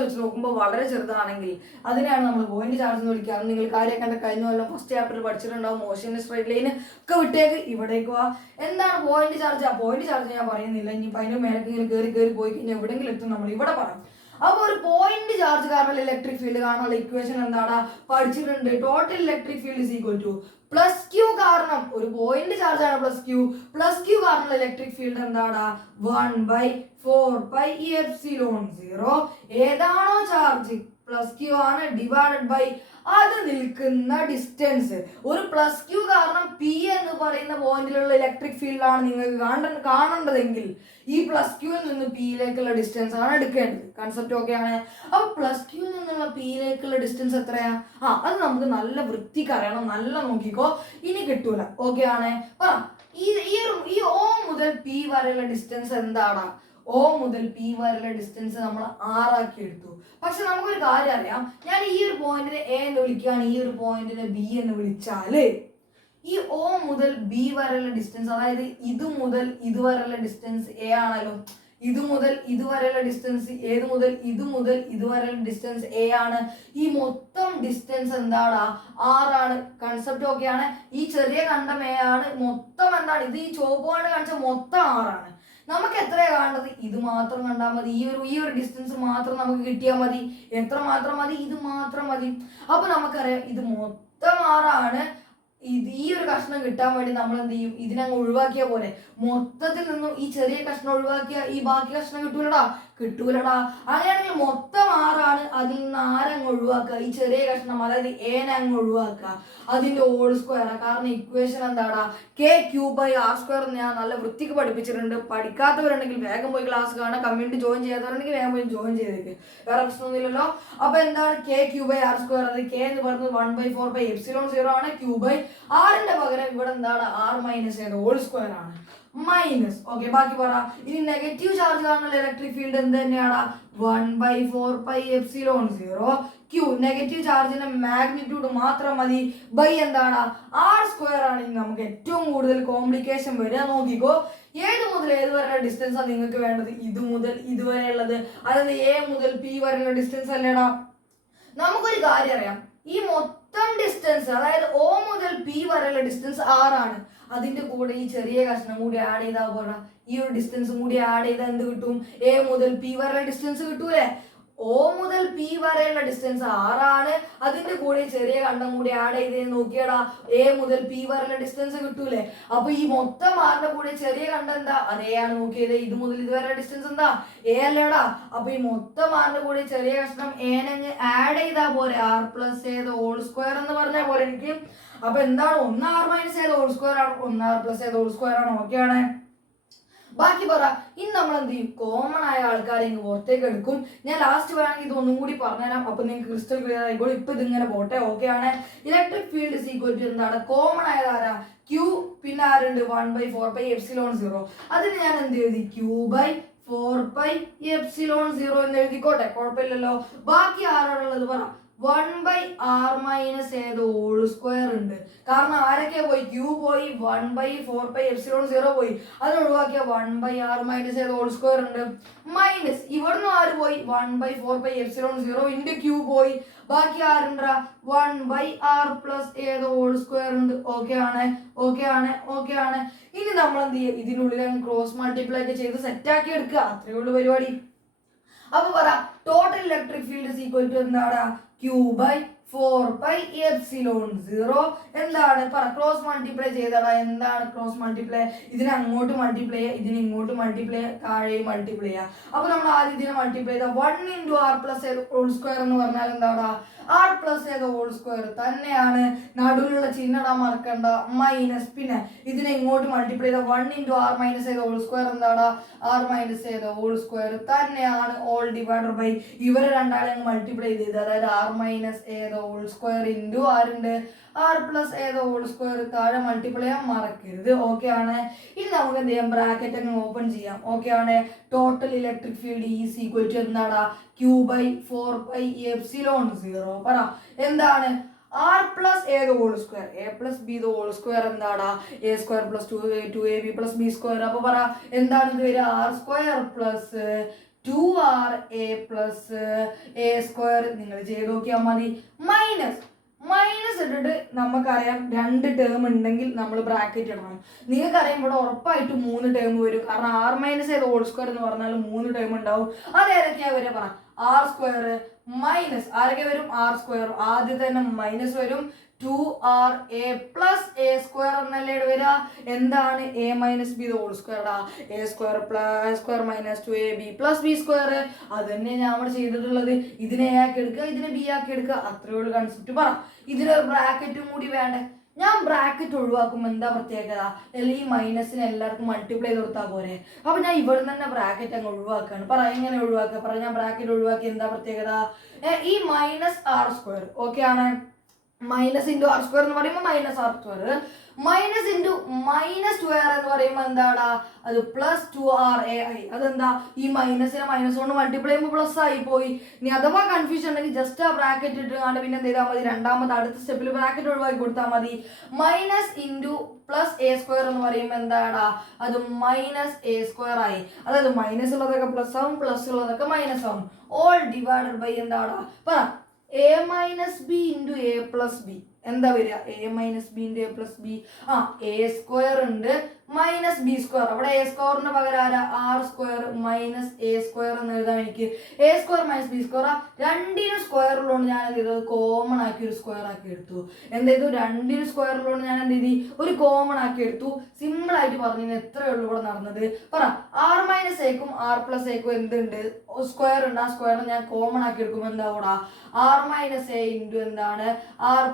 വെച്ച് നോക്കുമ്പോൾ വളരെ ചെറുതാണെങ്കിൽ അതിനെയാണ് നമ്മൾ പോയിന്റ് ചാർജ് എന്ന് വിളിക്കുക. അത് നിങ്ങൾ കാര്യമാക്കേണ്ട കഴിഞ്ഞ കൊല്ലം ഫസ്റ്റ് ചാപ്റ്ററിൽ പഠിച്ചിട്ടുണ്ടാവും. മോഷൻ സ്ട്രൈറ്റ് ലൈൻ ഒക്കെ വിട്ടേക്ക്, ഇവിടേക്ക് വാ. എന്താണ് പോയിന്റ് ചാർജ്? ആ പോയിന്റ് ചാർജ് ഞാൻ പറയുന്നില്ല. ഇനി അതിന് മേലേക്ക് കയറി പോയി കഴിഞ്ഞാൽ എവിടെയെങ്കിലും എത്തും, നമ്മൾ ഇവിടെ പറയാം. അപ്പൊ ഒരു പോയിന്റ് ചാർജ് കാരണം ഇലക്ട്രിക് ഫീൽഡ് കാണാനുള്ള ഇക്വേഷൻ എന്താണ് പഠിച്ചിട്ടുണ്ട്? Total electric field is equal to plus q കാരണം, ഒരു പോയിന്റ് ചാർജ് ആണ് പ്ലസ് ക്യൂ കാരണമുള്ള ഇലക്ട്രിക് ഫീൽഡ് എന്താണ്? 1/4πε0. ഏതാണോ ചാർജ് പ്ലസ് ക്യൂ ആണ് ഡിവൈഡഡ് ബൈ അത് നിൽക്കുന്ന ഡിസ്റ്റൻസ്. ഒരു പ്ലസ് ക്യൂ കാരണം പി എന്ന് പറയുന്ന പോയിന്റിലുള്ള ഇലക്ട്രിക് ഫീൽഡ് ആണ് നിങ്ങൾക്ക് കാണേണ്ടതെങ്കിൽ ഈ പ്ലസ് ക്യൂവിൽ നിന്ന് പിയിലേക്കുള്ള ഡിസ്റ്റൻസ് ആണ് എടുക്കേണ്ടത്. കൺസെപ്റ്റ് ഓക്കെ ആണ്. അപ്പൊ പ്ലസ് ക്യൂവിൽ നിന്നുള്ള പിയിലേക്കുള്ള ഡിസ്റ്റൻസ് എത്രയാ? അത് നമുക്ക് നല്ല വൃത്തിക്ക് അറിയണം. നല്ല നോക്കിക്കോ, ഇനി കിട്ടൂല. ഓക്കെ ആണ്. പറ ഈ ഓ മുതൽ പി വരെയുള്ള ഡിസ്റ്റൻസ് എന്താണ്? ഓ മുതൽ പി വരെയുള്ള ഡിസ്റ്റൻസ് നമ്മൾ ആറാക്കി എടുത്തു. പക്ഷെ നമുക്കൊരു കാര്യം അറിയാം, ഞാൻ ഈ ഒരു പോയിന്റിനെ എ എന്ന് വിളിക്കുകയാണ്, ഈ ഒരു പോയിന്റിനെ ബി എന്ന് വിളിച്ചാല് ഈ ഓ മുതൽ ബി വരെയുള്ള ഡിസ്റ്റൻസ്, അതായത് ഇത് മുതൽ ഇതുവരെയുള്ള ഡിസ്റ്റൻസ് എ ആണല്ലോ. ഇത് മുതൽ ഇതുവരെയുള്ള ഡിസ്റ്റൻസ് ഇതുവരെയുള്ള ഡിസ്റ്റൻസ് എ ആണ്. ഈ മൊത്തം ഡിസ്റ്റൻസ് എന്താണ്? ആറാണ്. കൺസെപ്റ്റ് ഓക്കെയാണ്. ഈ ചെറിയ കണ്ടം എ ആണ്. മൊത്തം എന്താണ്? ഇത് ഈ ചുവപ്പാണ് കാണിച്ച മൊത്തം ആറാണ്. നമുക്ക് എത്രയാണ് കാണുന്നത്? ഇത് മാത്രം കണ്ടാൽ മതി. ഈ ഒരു ഡിസ്റ്റൻസ് മാത്രം നമുക്ക് കിട്ടിയാൽ മതി. എത്ര മാത്രം മതി? ഇത് മാത്രം മതി. അപ്പൊ നമുക്കറിയാം ഇത് മൊത്തം ആറാണ്. ഈ ഒരു കഷ്ണം കിട്ടാൻ വേണ്ടി നമ്മൾ എന്ത് ചെയ്യും? ഇതിനങ്ങ് ഒഴിവാക്കിയ പോലെ മൊത്തത്തിൽ നിന്നും ഈ ചെറിയ കഷ്ണം ഒഴിവാക്കിയ ഈ ബാക്കി കഷ്ണം കിട്ടൂലടാ. അങ്ങനെയാണെങ്കിൽ മൊത്തം ആറാണ്. അതിൽ നിന്ന് ആരങ്ങ് ഒഴിവാക്കുക? ഈ ചെറിയ കഷ്ണം, അതായത് എനെ അങ്ങ് ഒഴിവാക്കുക. അതിന്റെ ഹോൾ സ്ക്വയർ. കാരണം ഇക്വേഷൻ എന്താടാ? k³/r². ഞാൻ നല്ല വൃത്തിക്ക് പഠിപ്പിച്ചിട്ടുണ്ട്. പഠിക്കാത്തവരുണ്ടെങ്കിൽ വേഗം പോയി ക്ലാസ് കാണാം. കമ്മ്യൂണിറ്റി ജോയിൻ ചെയ്യാത്തവരുണ്ടെങ്കിൽ വേഗം പോയി ജോയിൻ ചെയ്തേക്ക്, വേറെ പ്രശ്നമൊന്നുമില്ലല്ലോ. അപ്പൊ എന്താണ് k³/r²? അത് k എന്ന് പറയുന്നത് 1/4πε0 ആണ്. q/r പകരം ഇവിടെ എന്താണ്? r-a² ആണ്. മൈനസ്. ഓക്കെ, ബാക്കി പറ. ഇനി നെഗറ്റീവ് ചാർജ് കാരണമുള്ള ഇലക്ട്രിക് ഫീൽഡ് എന്ത് തന്നെയാണ്? 1/4πε0 q. നെഗറ്റീവ് ചാർജിന്റെ മാഗ്നിറ്റ്യൂഡ് മാത്രം മതി. ബൈ എന്താണ്? r² ആണെങ്കിൽ നമുക്ക് ഏറ്റവും കൂടുതൽ കോംപ്ലിക്കേഷൻ വരിക. നോക്കിക്കോ, ഏത് മുതൽ ഏത് വരെയുള്ള ഡിസ്റ്റൻസ് ആണ് നിങ്ങൾക്ക് വേണ്ടത്? ഇത് മുതൽ ഇതുവരെ ഉള്ളത്, അതായത് എ മുതൽ പി വരെയുള്ള ഡിസ്റ്റൻസ് അല്ലേടാ. നമുക്കൊരു കാര്യം അറിയാം, ഈ മൊത്തം ഡിസ്റ്റൻസ്, അതായത് ഓ മുതൽ പി വരെയുള്ള ഡിസ്റ്റൻസ് ആറാണ്. അതിന്റെ കൂടെ ഈ ചെറിയ കഷ്ണം കൂടി ആഡ് ചെയ്താൽ പോരാ, ഈ ഒരു ഡിസ്റ്റൻസും കൂടി ആഡ് ചെയ്താൽ എന്ത് കിട്ടും? എ മുതൽ പി വരെയുള്ള ഡിസ്റ്റൻസ് കിട്ടൂലേ? ഓ മുതൽ പി വരെയുള്ള ഡിസ്റ്റൻസ് ആറാണ്. അതിന്റെ കൂടെ ചെറിയ കണ്ടം കൂടി ആഡ് ചെയ്ത് നോക്കിയടാ, എ മുതൽ പി വരെയുള്ള ഡിസ്റ്റൻസ് കിട്ടൂലേ? അപ്പൊ ഈ മൊത്തം ആറിന്റെ കൂടെ ചെറിയ കണ്ടം എന്താ? അതേ ആണ്. നോക്കിയത് ഇത് മുതൽ ഇതുവരെ ഡിസ്റ്റൻസ് എന്താ? എ അല്ലേടാ. അപ്പൊ ഈ മൊത്തം ആറിന്റെ കൂടെ ചെറിയ കഷ്ണം എനങ്ങ് ആഡ് ചെയ്താൽ പോരെ, r+a² എന്ന് പറഞ്ഞാൽ പോലെ എനിക്ക്. അപ്പൊ എന്താണ്? 1r-a² ആണ്, 1r+a² ആണ്. ഓക്കെ ആണ്. ബാക്കി പറ. ഇനി നമ്മൾ എന്ത് ചെയ്യും? കോമൺ ആയ ആൾക്കാരെ ഇങ്ങ് പുറത്തേക്ക് എടുക്കും. ഞാൻ ലാസ്റ്റ് വേണമെങ്കിൽ ഇത് ഒന്നും കൂടി പറഞ്ഞുതരാം. അപ്പൊ നിങ്ങൾക്ക് ക്രിസ്റ്റൽ ക്ലിയർ ആയിക്കോളും. ഇപ്പൊ ഇതിങ്ങനെ പോട്ടെ. ഓക്കെ ആണ്. Electric field is equal to എന്താണ്? കോമൺ ആയത് ആരാ? q. പിന്നെ ആരുണ്ട്? 1/4πε0. അതിന് ഞാൻ എന്ത് എഴുതി? q/4πε0 എന്ന് എഴുതിക്കോട്ടെ, കുഴപ്പമില്ലല്ലോ. ബാക്കി ആരാണുള്ളത് പറ? 1/r-a ഉണ്ട്. കാരണം ആരൊക്കെ പോയി? q പോയി, 1/4πε0 പോയി, അത് ഒഴിവാക്കിയ 1/r-a ഉണ്ട്. മൈനസ് ഇവിടുന്ന് ആര് പോയി? 1/4πε0 ഇൻറ്റു q പോയി, ബാക്കി ആരുണ്ടാ? 1/r+a ഉണ്ട്. ഓക്കെ ആണ്, ഓക്കെ ആണ്, ഓക്കെ ആണ്. ഇനി നമ്മൾ എന്ത് ചെയ്യും? ഇതിനുള്ളിൽ ക്രോസ് മൾട്ടിപ്ലൈ ഒക്കെ ചെയ്ത് സെറ്റാക്കി എടുക്കുക. അത്രയേ ഉള്ളൂ പരിപാടി. അപ്പൊ പറ, total electric field is equal to എന്താണ്? q/4πε0. എന്താണ്? പറ, ക്രോസ് മൾട്ടിപ്ലൈ ചെയ്തടാ. എന്താണ് ക്രോസ് മൾട്ടിപ്ലൈ? ഇതിനെ അങ്ങോട്ട് മൾട്ടിപ്ലൈ ചെയ്യുക, ഇതിനെ ഇങ്ങോട്ട് മൾട്ടിപ്ലൈ ചെയ്യുക, താഴെ മൾട്ടിപ്ലൈ ചെയ്യുക. അപ്പൊ നമ്മൾ ആദ്യം ഇതിനെ മൾട്ടിപ്ലൈ ചെയ്ത 1 × r+a² എന്ന് പറഞ്ഞാൽ എന്താണ്? r+a² തന്നെയാണ്. നടുവിലുള്ള ചിഹ്നം മറക്കണ്ട, മൈനസ്. പിന്നെ ഇതിനെ ഇങ്ങോട്ട് മൾട്ടിപ്ലൈ ചെയ്ത 1 × r-a² എന്താണ്? r-a² തന്നെയാണ്. ഓൾ ഡിവൈഡഡ് ബൈ ഇവരെ രണ്ടാളെ മൾട്ടിപ്ലൈ ചെയ്ത്, അതായത് r-a² ഇൻറ്റു ആരുണ്ട്? r+a² താഴെ മൾട്ടിപ്ലൈ ചെയ്യാൻ മറക്കരുത്. ഓക്കെ ആണ്. ഇനി നമുക്ക് എന്ത് ചെയ്യാം? ബ്രാക്കറ്റ് അങ്ങ് ഓപ്പൺ ചെയ്യാം. ഓക്കെ ആണ്. Total electric field is equal to എന്താണ്? q/4πε0. പറ, എന്താണ്? r+a², a+b² എന്താണ്? a² + 2ab+b². അപ്പൊ പറ, എന്താണ് ഇത് വരിക? r²+2ra+a². നിങ്ങൾ ചെയ്ത് നോക്കിയാൽ മതി. മൈനസ് ഇട്ടിട്ട് നമുക്കറിയാം 2 ടേം ഉണ്ടെങ്കിൽ നമ്മൾ ബ്രാക്കറ്റ് ഇടണം. നിങ്ങൾക്കറിയാം ഇവിടെ ഉറപ്പായിട്ട് 3 ടേം വരും. കാരണം r-a² എന്ന് പറഞ്ഞാൽ 3 ടേം ഉണ്ടാവും. അത് ഏതൊക്കെയാ വരിക? പറ, r² മൈനസ് ആരൊക്കെ വരും? r². ആദ്യത്തെ തന്നെ മൈനസ് വരും. 2ra+a² എന്നല്ലേ വരിക? എന്താണ്? a-b² a² minus 2ab+b². അത് തന്നെ ഞാൻ അവിടെ ചെയ്തിട്ടുള്ളത്. ഇതിനെ a ആക്കി എടുക്കുക, ഇതിനെ b ആക്കി എടുക്കുക. അത്രയേ ഉള്ളൂ കൺസെപ്റ്റ്. പറ, ഇതിനൊരു ബ്രാക്കറ്റും കൂടി വേണ്ടേ? ഞാൻ ബ്രാക്കറ്റ് ഒഴിവാക്കുമ്പോൾ എന്താ പ്രത്യേകത? അല്ലെങ്കിൽ ഈ മൈനസിനെ എല്ലാവർക്കും മൾട്ടിപ്ലൈ ചെയ്ത് കൊടുത്താൽ പോരെ? അപ്പൊ ഞാൻ ഇവിടെ തന്നെ ബ്രാക്കറ്റ് അങ്ങ് ഒഴിവാക്കുകയാണ്. പറ, എങ്ങനെ ഒഴിവാക്കുക? പറ, ഞാൻ ബ്രാക്കറ്റ് ഒഴിവാക്കി എന്താ പ്രത്യേകത? ഈ -r². ഓക്കെ ആണ്. മൈനസ് ഇൻറ്റു r² എന്ന് പറയുമ്പോൾ -r², മൈനസ് ഇൻറ്റു -2r എന്ന് പറയുമ്പോൾ എന്താണ്? അത് +2ra ആയി. അതെന്താ? ഈ മൈനസിനെ മൈനസ് കൊണ്ട് മൾട്ടിപ്ലൈ ചെയ്യുമ്പോൾ പ്ലസ് ആയി പോയി. ഇനി അഥവാ കൺഫ്യൂഷൻ ഉണ്ടെങ്കിൽ ജസ്റ്റ് ആ ബ്രാക്കറ്റ് ഇട്ടുകൊണ്ട് പിന്നെ എന്ത് ചെയ്താൽ മതി? രണ്ടാമത് അടുത്ത സ്റ്റെപ്പിൽ ബ്രാക്കറ്റ് ഒഴിവാക്കി കൊടുത്താൽ മതി. മൈനസ് ഇൻറ്റു +a² എന്ന് പറയുമ്പോൾ എന്താണ്? അത് -a² ആയി. അതായത് മൈനസ് ഉള്ളതൊക്കെ പ്ലസ് ആവും, പ്ലസ് ഉള്ളതൊക്കെ മൈനസ് ആവും. ഓൾ ഡിവൈഡഡ് ബൈ എന്താണ്? പറ, a-b ഇൻറ്റു a+b. എന്താ വരിക? a-b into a+b. a² ഉണ്ട് -b². അവിടെ a² പകരം ആരാ? r² മൈനസ് a² എന്ന് എഴുതാൻ എനിക്ക്. a² - b². രണ്ടിനും സ്ക്വയർ ഉള്ളതുകൊണ്ട് ഞാൻ എന്ത് ചെയ്തു? കോമൺ ആക്കി ഒരു സ്ക്വയർ ആക്കി എടുത്തു. എന്ത് ചെയ്തു? രണ്ടിനും സ്ക്വയർ ഉള്ളതുകൊണ്ട് ഞാൻ എന്ത് ചെയ്തു? ഒരു കോമൺ ആക്കി എടുത്തു. സിമ്പിൾ ആയിട്ട് പറഞ്ഞു. എത്രയേ ഉള്ളൂ ഇവിടെ നടന്നത്? പറ, r-aക്കും r+aക്കും എന്തുണ്ട്? സ്ക്വയർ ഉണ്ട്. ആ സ്ക്വയറിനെ ഞാൻ കോമൺ ആക്കി എടുക്കുമ്പോൾ എന്താ കൂടാ? r-a ഇൻറ്റു എന്താണ്? r+a²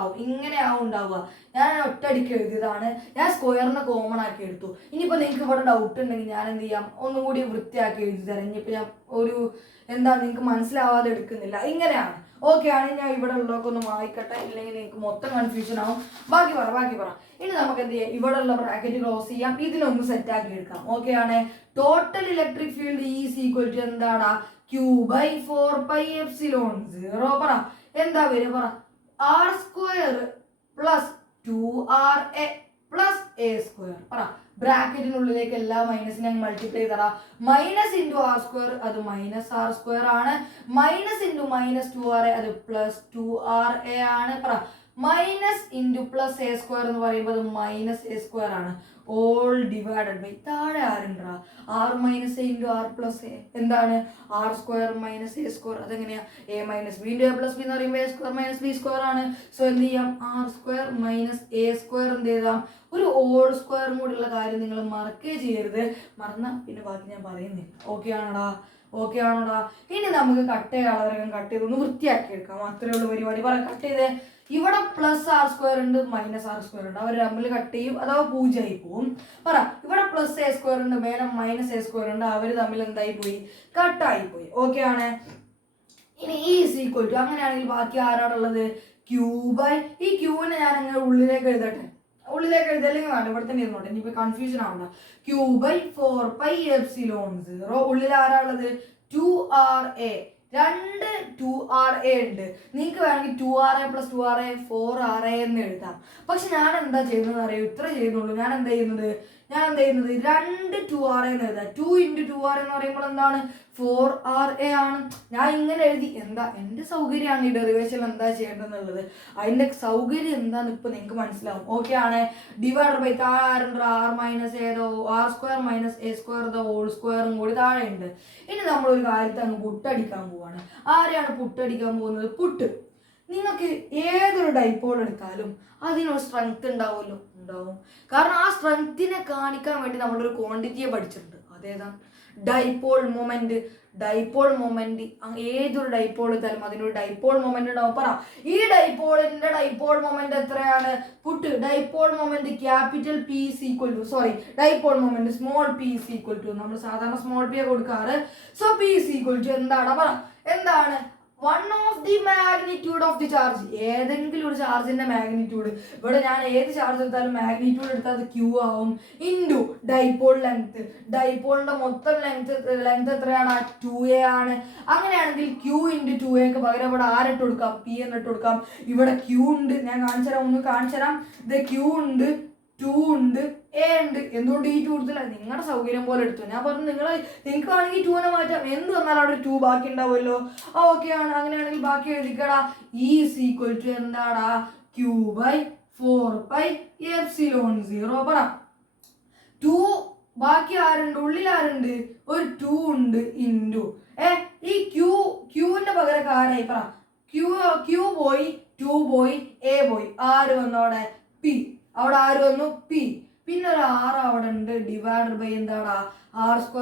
ആവും. ഇങ്ങനെയാവും ഉണ്ടാവുക. ഞാൻ ഒറ്റയടിക്ക് എഴുതിയതാണ്. ഞാൻ സ്ക്വയറിനെ കോമൺ ആക്കി എടുത്തു. ഇനിയിപ്പോൾ നിങ്ങൾക്ക് ഇവിടെ ഡൗട്ട് ഉണ്ടെങ്കിൽ ഞാൻ എന്ത് ചെയ്യാം? ഒന്നും കൂടി വൃത്തിയാക്കി എഴുതി തരാം. ഇനിയിപ്പോൾ ഞാൻ ഒരു എന്താ നിങ്ങൾക്ക് മനസ്സിലാവാതെ എടുക്കുന്നില്ല. ഇങ്ങനെയാണ്. ഓക്കെ ആണ്. ഞാൻ ഇവിടെ ഉള്ളതൊക്കെ ഒന്ന് വായിക്കട്ടെ, ഇല്ലെങ്കിൽ നിങ്ങൾക്ക് മൊത്തം കൺഫ്യൂഷൻ ആവും. ബാക്കി പറ. ഇനി നമുക്ക് എന്ത് ചെയ്യാം? ഇവിടെ ഉള്ള ബ്രാക്കറ്റ് ക്ലോസ് ചെയ്യാം, ഇതിനൊന്ന് സെറ്റാക്കി എടുക്കാം. ഓക്കെ ആണ്. Total electric field is equal to എന്താണ്? q/4πε0. പറ, എന്താ വരിക? പറ, r² + 2ra + a². പറ, ബ്രാക്കറ്റിനുള്ളിലേക്ക് എല്ലാ മൈനസിനെ മൾട്ടിപ്ലൈ ചെയ്തടാ. മൈനസ് ഇൻറ്റു r², അത് -r² ആണ്. മൈനസ് ഇൻറ്റു -2ra, അത് +2ra ആണ്. പറ, മൈനസ് ഇൻറ്റു +a² എന്ന് പറയുമ്പോൾ അത് -a² ആണ്. ഓൾ ഡിവൈഡഡ് ബൈ താഴെ ആരുണ്ടാ? r-a into r+a. എന്താണ്? r² - a². അതെങ്ങനെയാ? a-b ഇൻറ്റു a+b എന്ന് പറയുമ്പോൾ a² - b² ആണ്. സോ എന്ത് ചെയ്യാം? r² - a² എന്ത് ചെയ്താം? ഒരു ഓൾ സ്ക്വയറും കൂടി ഉള്ള കാര്യം നിങ്ങൾ മറക്കേ ചെയ്യരുത്. മറന്നാൽ പിന്നെ ബാക്കി ഞാൻ പറയുന്നില്ല. ഓക്കെ ആണോടാ? ഇനി നമുക്ക് കട്ട് ചെയ്യാനുള്ളവരൊക്കെ കട്ട് ചെയ്തൊന്ന് വൃത്തിയാക്കി എടുക്കാം. അത്രേ ഉള്ളൂ പരിപാടി. പറ, കട്ട് ചെയ്തേ. ഇവിടെ +r² ഉണ്ട്, -r² ഉണ്ട്. അവർ തമ്മിൽ കട്ട് ചെയ്യും, അഥവാ 0 ആയി പോവും. പറ, ഇവിടെ +a² ഉണ്ട്, മേലെ -a² ഉണ്ട്. അവർ തമ്മിൽ എന്തായി പോയി? കട്ടായി പോയി. ഓക്കെ ആണ്. ഇനി ഈസ് ഈക്വൽ ടു, അങ്ങനെയാണെങ്കിൽ ബാക്കി ആരാണുള്ളത്? ഈ ക്യൂവിനെ ഞാൻ അങ്ങനെ ഉള്ളിലേക്ക് എഴുതട്ടെ. അല്ലെങ്കിൽ വേണ്ട, ഇവിടെ തന്നെ ഇരുന്നോട്ടെ. ഇനിയിപ്പോൾ കൺഫ്യൂഷൻ ആവണ്ട. q/4πε0. ഉള്ളിൽ ആരാളുള്ളത്? 2ra. രണ്ട് 2RA ഉണ്ട്. നിങ്ങൾക്ക് വേണമെങ്കിൽ 2RA + 2RA 4RA എന്ന് എഴുതാം. പക്ഷെ ഞാൻ എന്താ ചെയ്യുന്നത് അറിയോ? ഇത്ര ചെയ്യുന്നുള്ളൂ. ഞാൻ എന്താ ചെയ്യുന്നത് രണ്ട് 2RA എന്ന് എഴുതാം. 2 × 2RA എന്ന് പറയുമ്പോൾ എന്താണ്? 4RA ആണ്. ഞാൻ ഇങ്ങനെ എഴുതി. എന്താ എൻ്റെ സൗകര്യമാണ് ഈ ഡെറിവേഷൻ എന്താ ചെയ്യേണ്ടതെന്നുള്ളത്. അതിൻ്റെ സൗകര്യം എന്താണെന്ന് ഇപ്പം നിങ്ങൾക്ക് മനസ്സിലാവും. ഓക്കെ ആണ്. ഡിവൈഡർ ബൈ താഴെ ആരുണ്ട്? R - A² - A² കൂടി താഴെ ഉണ്ട്. ഇനി നമ്മളൊരു കാര്യത്തെ അങ്ങ് പുട്ടടിക്കാൻ പോവാണ്. ആരെയാണ് പുട്ടടിക്കാൻ പോകുന്നത്? പുട്ട്. നിങ്ങൾക്ക് ഏതൊരു ഡൈപോൾ എടുത്താലും അതിനൊരു സ്ട്രെങ്ത് ഉണ്ടാവുമല്ലോ. ഉണ്ടാവും. കാരണം ആ സ്ട്രെങ്ത്തിനെ കാണിക്കാൻ വേണ്ടി നമ്മളൊരു ക്വാണ്ടിറ്റിയെ പഠിച്ചിട്ടുണ്ട്. അതേതാണ്? Dipole moment. ഏതൊരു ഡൈപോൾ എടുത്താലും അതിനൊരു ഡൈപോൾ മൊമെന്റ് ഉണ്ടാവും. പറ, ഈ ഡൈപോളിന്റെ ഡൈപോൾ മൊമെന്റ് എത്രയാണ്? Put. Dipole moment capital P = dipole moment small p = നമ്മൾ സാധാരണ സ്മോൾ p കൊടുക്കാറ്. സോ P = എന്താണ്? പറ, എന്താണ്? 1 of the magnitude of the charge. ഏതെങ്കിലും ഒരു ചാർജിന്റെ മാഗ്നിറ്റ്യൂഡ്. ഇവിടെ ഞാൻ ഏത് ചാർജ് എടുത്താലും മാഗ്നിറ്റ്യൂഡ് എടുത്താൽ അത് Q ആവും ഇൻറ്റു ഡൈപോൾ ലെങ്ത്. ഡൈപോളിന്റെ മൊത്തം ലെങ്ത് എത്രയാണ്? 2A ആണ്. അങ്ങനെയാണെങ്കിൽ Q × 2A പകരം ഇവിടെ ആരിട്ട് കൊടുക്കാം? P എന്നിട്ട് കൊടുക്കാം. ഇവിടെ Q ഉണ്ട്. ഞാൻ കാണിച്ചു തരാം. ഇത് Q ഉണ്ട്, 2 ഉണ്ട്, A ഉണ്ട്. എന്തുകൊണ്ട് ഈ 2 എടുത്തില്ല? നിങ്ങളുടെ സൗകര്യം പോലെ എടുത്തു. ഞാൻ പറഞ്ഞു നിങ്ങൾക്ക് വേണമെങ്കിൽ 2നെ മാറ്റാം. എന്ത് വന്നാലും അവിടെ 2 ബാക്കി ഉണ്ടാവുമല്ലോ. ഓക്കെ ആണ്. അങ്ങനെയാണെങ്കിൽ ബാക്കി എഴുതിക്കടാ. E = എന്താടാ? Q/4πε0. പറ, 2 ബാക്കി ആരുണ്ട്? ഉള്ളിൽ ആരുണ്ട്? ഒരു 2 ഉണ്ട് ഇൻറ്റു ഈ ക്യൂവിന്റെ പകരം ആരായി? പറ, Q പോയി, 2 പോയി, A പോയി. ആര് വന്നു അവിടെ? P. അവിടെ ആര് വന്നു? P. പിന്നെ ഒരു R അവിടെ ഉണ്ട്. ഡിവൈഡർ ബൈ എന്താടാ? R² - A²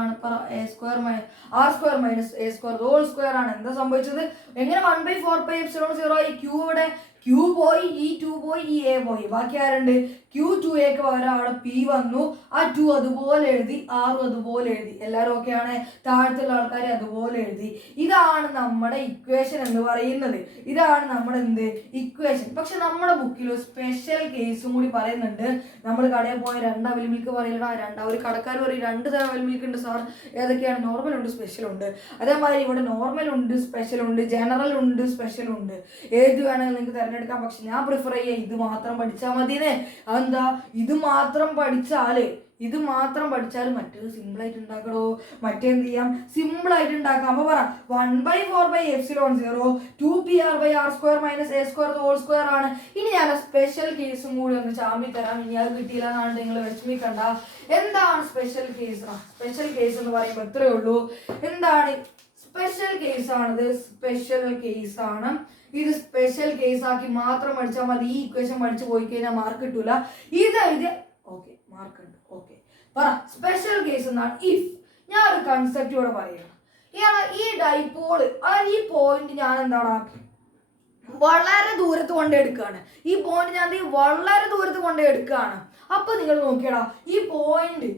ആണ്. പറ, R² - A² ആണ്. എന്താ സംഭവിച്ചത്? എങ്ങനെ 1/4πε0 ഈ Q ഇവിടെ? Q പോയി, ഈ 2 പോയി, ഈ A പോയി. ബാക്കി ആരുണ്ട്? Q2A പകരം അവിടെ P വന്നു. ആ 2 അതുപോലെ എഴുതി, R അതുപോലെ എഴുതി. എല്ലാവരും ഓക്കെ ആണ്? താഴത്തുള്ള ആൾക്കാരെ അതുപോലെ എഴുതി. ഇതാണ് നമ്മുടെ ഇക്വേഷൻ എന്ന് പറയുന്നത്. ഇതാണ് നമ്മുടെ ഇക്വേഷൻ. പക്ഷെ നമ്മുടെ ബുക്കിൽ ഒരു സ്പെഷ്യൽ കേസും കൂടി പറയുന്നുണ്ട്. നമ്മൾ കടയിൽ പോയ 2 അവിൽ മിൽക്ക് പറയില്ലടാ. ഒരു കടക്കാർ പറയും 2 തരം അവിൽ മിൽക്ക് ഉണ്ട് സാർ. ഏതൊക്കെയാണ്? നോർമൽ ഉണ്ട്, സ്പെഷ്യൽ ഉണ്ട്. അതേമാതിരി ഇവിടെ നോർമൽ ഉണ്ട്, സ്പെഷ്യൽ ഉണ്ട്, ജനറൽ ഉണ്ട്, സ്പെഷ്യൽ ഉണ്ട്. ഏത് വേണമെങ്കിലും നിങ്ങൾക്ക് തിരഞ്ഞെടുക്കാം. പക്ഷെ ഞാൻ പ്രിഫർ ചെയ്യാം ഇത് മാത്രം പഠിച്ചാൽ മതിയെന്നേ. അതെന്താ? ഇത് മാത്രം പഠിച്ചാൽ മറ്റേത് സിമ്പിളായിട്ട് ഉണ്ടാക്കണോ? മറ്റേന്ത് ചെയ്യാം? സിമ്പിളായിട്ട് ഉണ്ടാക്കാം. അപ്പോൾ പറ, 1/4πε0 2PR/R² - A² ആണ്. ഇനി ഞാൻ സ്പെഷ്യൽ കേസും കൂടി ഒന്ന് ചാമ്പി തരാം. ഇനി അത് കിട്ടിയില്ല എന്നാണ് നിങ്ങൾ വിഷമിക്കണ്ട. എന്താണ് സ്പെഷ്യൽ കേസ്? സ്പെഷ്യൽ കേസ് എന്ന് പറയുമ്പോൾ എത്രയേ ഉള്ളൂ. എന്താണ് സ്പെഷ്യൽ കേസാണിത്? സ്പെഷ്യൽ കേസാണ്. ഇത് സ്പെഷ്യൽ കേസാക്കി മാത്രം പഠിച്ചാൽ മതി. ഈ ഇക്വേഷൻ പഠിച്ചു പോയി കഴിഞ്ഞാൽ മാർക്ക് കിട്ടൂല. ഇത് എഴുതിയ ഓക്കെ, മാർക്ക് ഉണ്ട്. ഓക്കെ, പറ, സ്പെഷ്യൽ കേസ് എന്നാണ് ഇഫ്. ഞാൻ ഒരു കൺസെപ്റ്റ് ഇവിടെ പറയണം. ഈ ഡൈപോള്, അതായത് ഈ പോയിന്റ് ഞാൻ എന്താണ് വളരെ ദൂരത്ത് കൊണ്ടെടുക്കുകയാണ്. ഈ പോയിന്റ് ഞാൻ വളരെ ദൂരത്ത് കൊണ്ടെടുക്കുകയാണ്. അപ്പൊ നിങ്ങൾ നോക്കിയടാ, ഈ പോയിന്റ്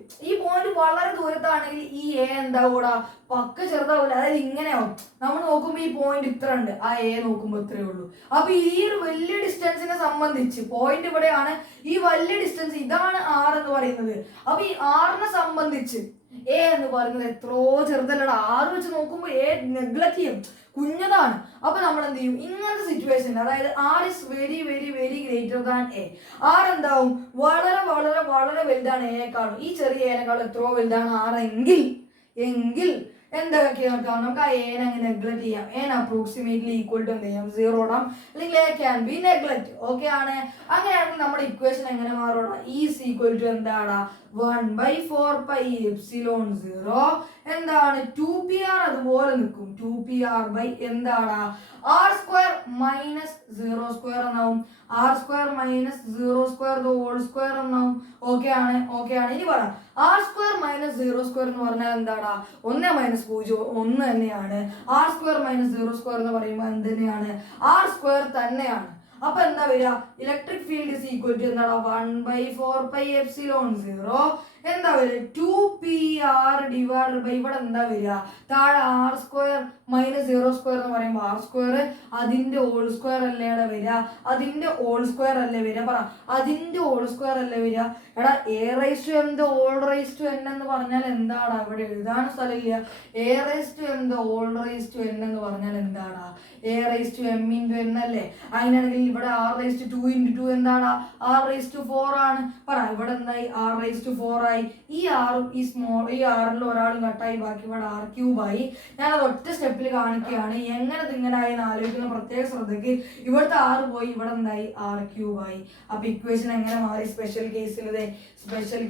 വളരെ ദൂരത്താണെങ്കിൽ ഈ A എന്താവൂടാ? പക്ക ചെറുതാവൂല. അതായത് ഇങ്ങനെയാവും. നമ്മൾ നോക്കുമ്പോൾ ഈ പോയിന്റ് ഇത്ര ഉണ്ട്, ആ A നോക്കുമ്പോൾ ഇത്രയേ ഉള്ളൂ. അപ്പൊ ഈ ഒരു വലിയ ഡിസ്റ്റൻസിനെ സംബന്ധിച്ച് പോയിന്റ് ഇവിടെയാണ്. ഈ വലിയ ഡിസ്റ്റൻസ് ഇതാണ് R എന്ന് പറയുന്നത്. അപ്പൊ ഈ R-നെ സംബന്ധിച്ച് A എന്ന് പറയുന്നത് എത്രയോ ചെറുതല്ലടാ. R വെച്ച് നോക്കുമ്പോൾ A നെഗ്ലക്ട് ചെയ്യും, കുഞ്ഞതാണ്. അപ്പൊ നമ്മൾ എന്ത് ചെയ്യും? ഇങ്ങനത്തെ സിറ്റുവേഷൻ, അതായത് R is very very very greater than A. R എന്താവും? വളരെ വളരെ വളരെ വലുതാണ് A-യേക്കാളും. ഈ ചെറിയ A-യേക്കാളും എത്രയോ വലുതാണ് R എങ്കിൽ എന്തൊക്കെ നോക്കാം? നമുക്ക് ആ A-നെ അങ്ങ് നെഗ്ലക്ട് ചെയ്യാം. A അപ്രോക്സിമേറ്റ്ലി ഈക്വൽ ടു എന്ത് ചെയ്യാം? 0 ഇടാം. അല്ലെങ്കിൽ A can be neglect. Okay ആണ്. അങ്ങനെയാണെങ്കിൽ നമ്മുടെ ഇക്വേഷൻ എങ്ങനെ മാറോടാ? ഈസ് ഈക്വൽ ടു എന്താടാ? 1/4πε0 എന്താണ്? 2PR അതുപോലെ നിൽക്കും. 2PR എന്താടാ? R² - 0² എന്നാവും. R² - 0² എന്നാവും. ഓക്കെ ആണ്. ഇനി പറ, R² - 0² എന്ന് പറഞ്ഞാൽ എന്താടാ? 1 - 0 1 തന്നെയാണ്. R² - 0² എന്ന് പറയുമ്പോൾ എന്ത് തന്നെയാണ്? R² തന്നെയാണ്. അപ്പൊ എന്താ വരിക, electric field is equal to എന്താണ് 1/4πε0 എന്താ വരിക 2πr ഡിവൈഡ് ബൈ ഇവിടെ എന്താ വരിക താഴെ r² - 0² എന്ന് പറയുമ്പോൾ r² അതിന്റെ ഹോൾ സ്ക്വയർ അല്ലേ ഇവിടെ വരിക, അതിന്റെ ഹോൾ സ്ക്വയർ അല്ലേ വരിക, പറ അതിന്റെ ഹോൾ സ്ക്വയർ അല്ലേ വരിക. എടാ a⁻m the whole raised to n എന്ന് പറഞ്ഞാൽ എന്താണ് ഇവിടെ എഴുതാൻ സ്ഥലമില്ല. a⁻m the whole raised to n എന്ന് പറഞ്ഞാൽ എന്താണ് a⁻m × n അല്ലേ. അങ്ങനെയാണെങ്കിൽ ഇവിടെ r⁻2 × 2 എന്താണ് r⁴ ആണ്. പറ ഇവിടെ എന്തായി r⁴ ആയി. ഈ r-ൽ ഒരാളും കട്ടായി, ബാക്കി ഇവിടെ r³ ആയി. ഞാനത് ഒറ്റ സ്റ്റെപ്പിൽ കാണിക്കുകയാണ് എങ്ങനെ ഇതിങ്ങനായി ആലോചിക്കുന്ന പ്രത്യേക ശ്രദ്ധയ്ക്ക്. ഇവിടുത്തെ r പോയി, ഇവിടെ എന്തായി r³ ആയി. അപ്പൊ ഇക്വേഷൻ എങ്ങനെ മാറി, സ്പെഷ്യൽ കേസിൽ സ്പെഷ്യൽ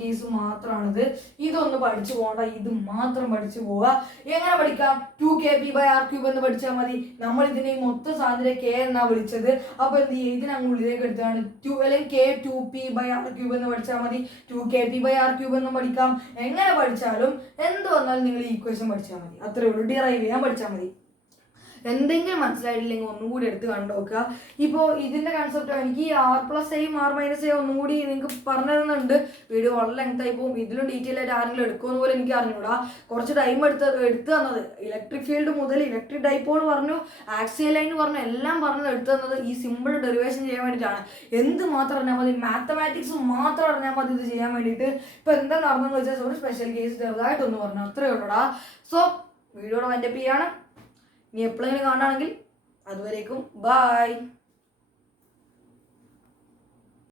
കേസ് മാത്രമാണിത്. ഇതൊന്ന് പഠിച്ചു പോകണ്ട, ഇത് മാത്രം പഠിച്ചു പോവുക. എങ്ങനെ പഠിക്കാം, 2kp/r³ എന്ന് പഠിച്ചാൽ മതി. നമ്മൾ ഇതിനെ മൊത്തം സാധനം k എന്നാ വിളിച്ചത്. അപ്പൊ എന്ത് ചെയ്യും, ഇതിനങ്ങ് ഉള്ളിലേക്ക് എടുത്താണ് അല്ലെങ്കിൽ k2p/r³ എന്ന് പഠിച്ചാൽ മതി. 2kp/r³ എന്ന് പഠിക്കാം. എങ്ങനെ പഠിച്ചാലും എന്ത് വന്നാലും നിങ്ങൾ ഈ ഇക്വേഷൻ പഠിച്ചാൽ മതി. അത്രേ ഉള്ളൂ, ഡിറൈവ് ചെയ്യാൻ പഠിച്ചാൽ മതി. എന്തെങ്കിലും മനസ്സിലായിട്ടില്ലെങ്കിൽ ഒന്നും കൂടി എടുത്ത് കണ്ടു നോക്കുക. ഇപ്പോൾ ഇതിൻ്റെ കൺസെപ്റ്റ് എനിക്ക് ഈ r+a r-a ഒന്നും കൂടി നിങ്ങൾക്ക് പറഞ്ഞു തരുന്നുണ്ട്. വീഡിയോ വളരെ ലെങ്തായി പോകും. ഇതിലും ഡീറ്റെയിൽ ആയിട്ട് ആരെങ്കിലും എടുക്കുമെന്ന് പോലെ എനിക്ക് അറിഞ്ഞൂടാ. കുറച്ച് ടൈം എടുത്ത് തന്നത് ഇലക്ട്രിക് ഫീൽഡ് മുതൽ ഇലക്ട്രിക് ഡൈപോൾ പറഞ്ഞു, ആക്സിയൽ ലൈൻ പറഞ്ഞു, എല്ലാം പറഞ്ഞത് എടുത്തു തന്നത് ഈ സിമ്പിൾ ഡെറിവേഷൻ ചെയ്യാൻ വേണ്ടിയിട്ടാണ്. എന്ത് മാത്രം അറിഞ്ഞാൽ മതി, മാത്തമാറ്റിക്സ് മാത്രം അറിഞ്ഞാൽ മതി ഇത് ചെയ്യാൻ വേണ്ടിയിട്ട്. ഇപ്പോൾ എന്താ നടന്നതെന്ന് വെച്ചാൽ ഒരു സ്പെഷ്യൽ കേസ് ചെറുതായിട്ടൊന്ന് പറഞ്ഞു, അത്രയേ ഉള്ളൂടാ. സോ വീഡിയോയുടെ വൈൻഡപ്പ് ചെയ്യാണ്. ഇനി എപ്പോഴെങ്കിലും കാണുകയാണെങ്കിൽ അതുവരേക്കും ബൈ.